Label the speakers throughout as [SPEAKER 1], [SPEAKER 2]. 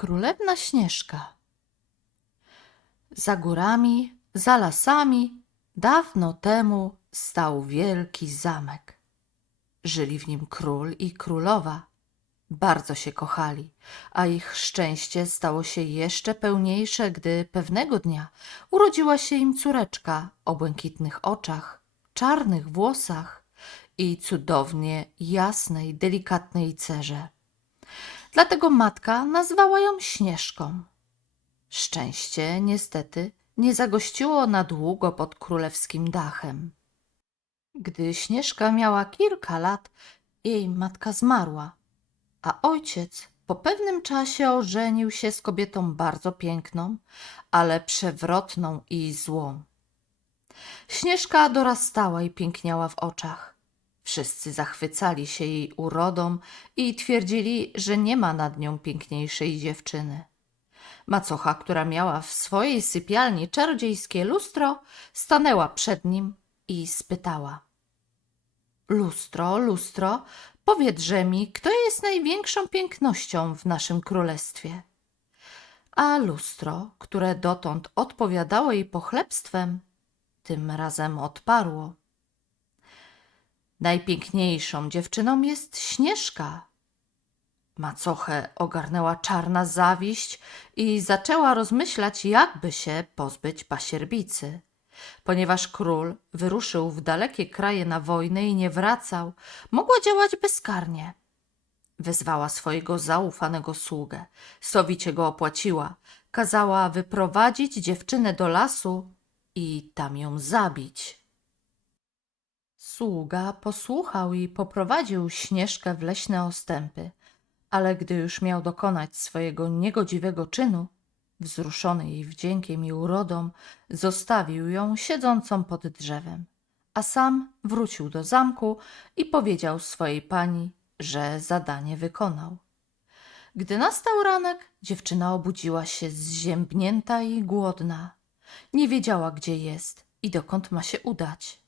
[SPEAKER 1] Królewna Śnieżka Za górami, za lasami, dawno temu stał wielki zamek. Żyli w nim król i królowa. Bardzo się kochali, a ich szczęście stało się jeszcze pełniejsze, gdy pewnego dnia urodziła się im córeczka o błękitnych oczach, czarnych włosach i cudownie jasnej, delikatnej cerze. Dlatego matka nazwała ją Śnieżką. Szczęście, niestety, nie zagościło na długo pod królewskim dachem. Gdy Śnieżka miała kilka lat, jej matka zmarła, a ojciec po pewnym czasie ożenił się z kobietą bardzo piękną, ale przewrotną i złą. Śnieżka dorastała i piękniała w oczach. Wszyscy zachwycali się jej urodą i twierdzili, że nie ma nad nią piękniejszej dziewczyny. Macocha, która miała w swojej sypialni czarodziejskie lustro, stanęła przed nim i spytała: Lustro, lustro, powiedz-że mi, kto jest największą pięknością w naszym królestwie? A lustro, które dotąd odpowiadało jej pochlebstwem, tym razem odparło: Najpiękniejszą dziewczyną jest Śnieżka. Macochę ogarnęła czarna zawiść i zaczęła rozmyślać, jakby się pozbyć pasierbicy. Ponieważ król wyruszył w dalekie kraje na wojnę i nie wracał, mogła działać bezkarnie. Wezwała swojego zaufanego sługę, sowicie go opłaciła, kazała wyprowadzić dziewczynę do lasu i tam ją zabić. Sługa posłuchał i poprowadził Śnieżkę w leśne ostępy, ale gdy już miał dokonać swojego niegodziwego czynu, wzruszony jej wdziękiem i urodą, zostawił ją siedzącą pod drzewem, a sam wrócił do zamku i powiedział swojej pani, że zadanie wykonał. Gdy nastał ranek, dziewczyna obudziła się zziębnięta i głodna. Nie wiedziała, gdzie jest i dokąd ma się udać.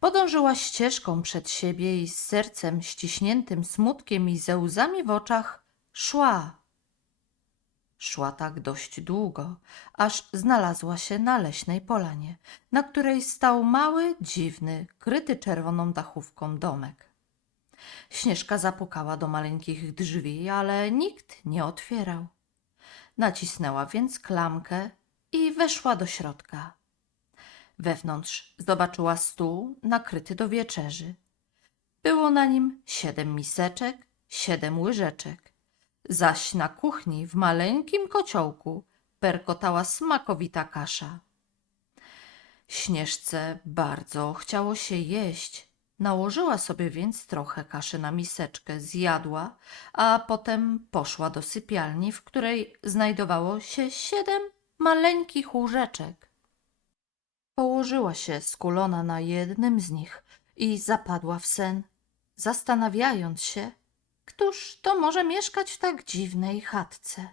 [SPEAKER 1] Podążyła ścieżką przed siebie i z sercem ściśniętym smutkiem i ze łzami w oczach szła. Szła tak dość długo, aż znalazła się na leśnej polanie, na której stał mały, dziwny, kryty czerwoną dachówką domek. Śnieżka zapukała do maleńkich drzwi, ale nikt nie otwierał. Nacisnęła więc klamkę i weszła do środka. Wewnątrz zobaczyła stół nakryty do wieczerzy. Było na nim siedem miseczek, siedem łyżeczek, zaś na kuchni w maleńkim kociołku perkotała smakowita kasza. Śnieżce bardzo chciało się jeść. Nałożyła sobie więc trochę kaszy na miseczkę, zjadła, a potem poszła do sypialni, w której znajdowało się siedem maleńkich łóżeczek. Położyła się skulona na jednym z nich i zapadła w sen, zastanawiając się, któż to może mieszkać w tak dziwnej chatce.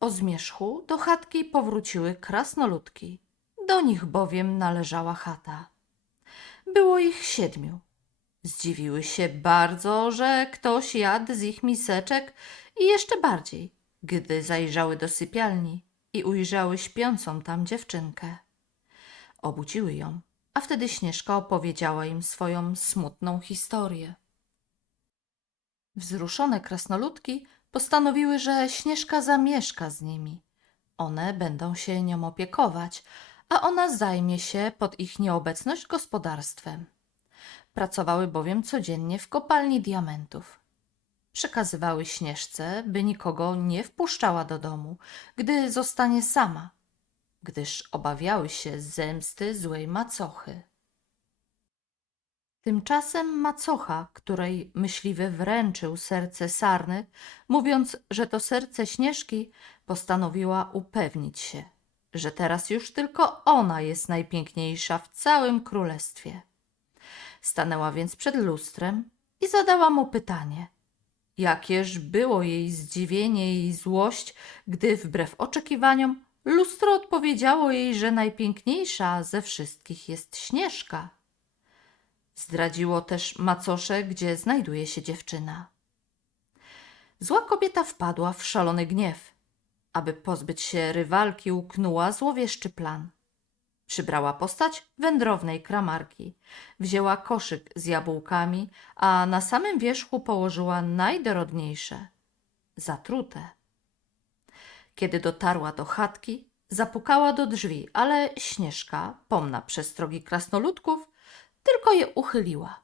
[SPEAKER 1] O zmierzchu do chatki powróciły krasnoludki, do nich bowiem należała chata. Było ich siedmiu. Zdziwiły się bardzo, że ktoś jadł z ich miseczek i jeszcze bardziej, gdy zajrzały do sypialni i ujrzały śpiącą tam dziewczynkę. Obudziły ją, a wtedy Śnieżka opowiedziała im swoją smutną historię. Wzruszone krasnoludki postanowiły, że Śnieżka zamieszka z nimi. One będą się nią opiekować, a ona zajmie się pod ich nieobecność gospodarstwem. Pracowały bowiem codziennie w kopalni diamentów. Przekazywały Śnieżce, by nikogo nie wpuszczała do domu, gdy zostanie sama, gdyż obawiały się zemsty złej macochy. Tymczasem macocha, której myśliwy wręczył serce sarny, mówiąc, że to serce Śnieżki, postanowiła upewnić się, że teraz już tylko ona jest najpiękniejsza w całym królestwie. Stanęła więc przed lustrem i zadała mu pytanie. Jakież było jej zdziwienie i złość, gdy wbrew oczekiwaniom lustro odpowiedziało jej, że najpiękniejsza ze wszystkich jest Śnieżka. Zdradziło też macosze, gdzie znajduje się dziewczyna. zła kobieta wpadła w szalony gniew. Aby pozbyć się rywalki, uknuła złowieszczy plan. Przybrała postać wędrownej kramarki. Wzięła koszyk z jabłkami, a na samym wierzchu położyła najdorodniejsze zatrute. Kiedy dotarła do chatki, zapukała do drzwi, ale Śnieżka, pomna przestrogi krasnoludków, tylko je uchyliła.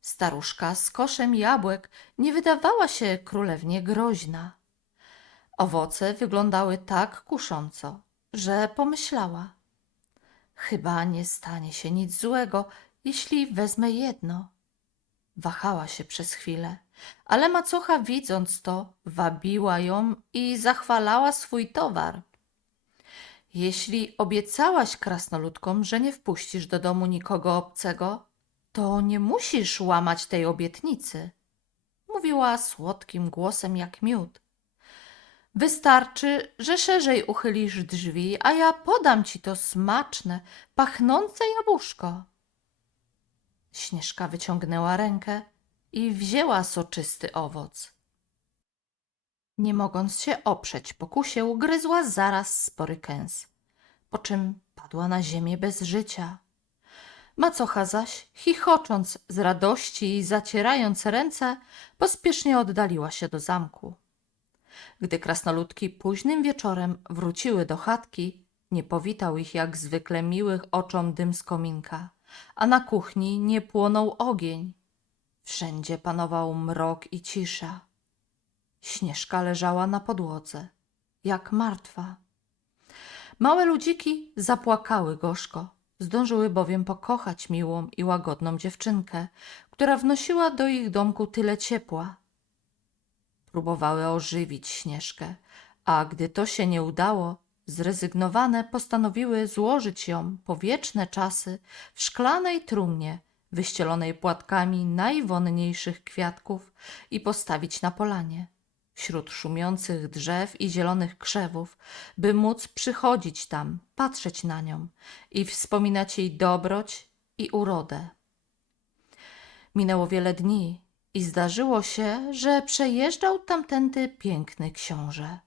[SPEAKER 1] Staruszka z koszem jabłek nie wydawała się królewnie groźna. Owoce wyglądały tak kusząco, że pomyślała: Chyba nie stanie się nic złego, jeśli wezmę jedno. Wahała się przez chwilę, ale macocha widząc to, wabiła ją i zachwalała swój towar. Jeśli obiecałaś krasnoludkom, że nie wpuścisz do domu nikogo obcego, to nie musisz łamać tej obietnicy. Mówiła słodkim głosem jak miód. Wystarczy, że szerzej uchylisz drzwi, a ja podam ci to smaczne, pachnące jabłuszko. Śnieżka wyciągnęła rękę i wzięła soczysty owoc. Nie mogąc się oprzeć pokusie, ugryzła zaraz spory kęs, po czym padła na ziemię bez życia. Macocha zaś, chichocząc z radości i zacierając ręce, pospiesznie oddaliła się do zamku. Gdy krasnoludki późnym wieczorem wróciły do chatki, nie powitał ich jak zwykle miłych oczom dym z kominka, a na kuchni nie płonął ogień. Wszędzie panował mrok i cisza. Śnieżka leżała na podłodze, jak martwa. Małe ludziki zapłakały gorzko, zdążyły bowiem pokochać miłą i łagodną dziewczynkę, która wnosiła do ich domku tyle ciepła. Próbowały ożywić Śnieżkę, a gdy to się nie udało, zrezygnowane postanowiły złożyć ją po wieczne czasy w szklanej trumnie wyścielonej płatkami najwonniejszych kwiatków i postawić na polanie wśród szumiących drzew i zielonych krzewów, by móc przychodzić tam, patrzeć na nią i wspominać jej dobroć i urodę. Minęło wiele dni i zdarzyło się, że przejeżdżał tamtędy piękny książę.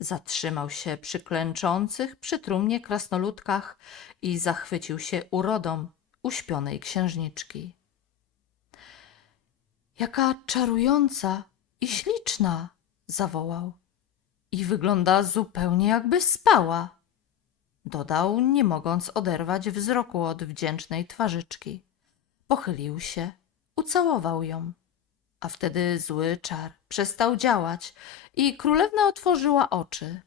[SPEAKER 1] Zatrzymał się przy klęczących przy trumnie krasnoludkach i zachwycił się urodą uśpionej księżniczki. Jaka czarująca i śliczna, zawołał. I wygląda zupełnie jakby spała, dodał, nie mogąc oderwać wzroku od wdzięcznej twarzyczki. Pochylił się, ucałował ją, a wtedy zły czar przestał działać i królewna otworzyła oczy.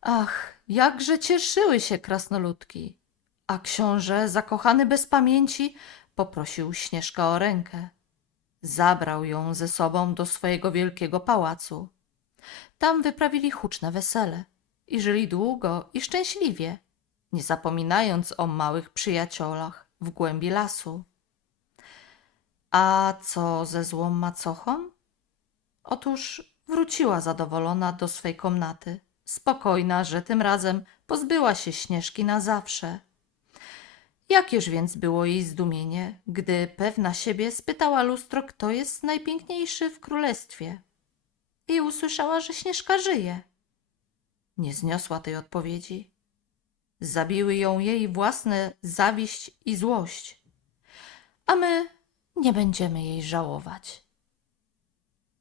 [SPEAKER 1] Ach, jakże cieszyły się krasnoludki, a książę, zakochany bez pamięci, poprosił Śnieżkę o rękę. Zabrał ją ze sobą do swojego wielkiego pałacu. Tam wyprawili huczne wesele i żyli długo i szczęśliwie, nie zapominając o małych przyjaciołach w głębi lasu. A co ze złą macochą? Otóż wróciła zadowolona do swej komnaty, spokojna, że tym razem pozbyła się Śnieżki na zawsze. Jakież więc było jej zdumienie, gdy pewna siebie spytała lustro, kto jest najpiękniejszy w królestwie. I usłyszała, że Śnieżka żyje. Nie zniosła tej odpowiedzi. Zabiły ją jej własne zawiść i złość. A my nie będziemy jej żałować.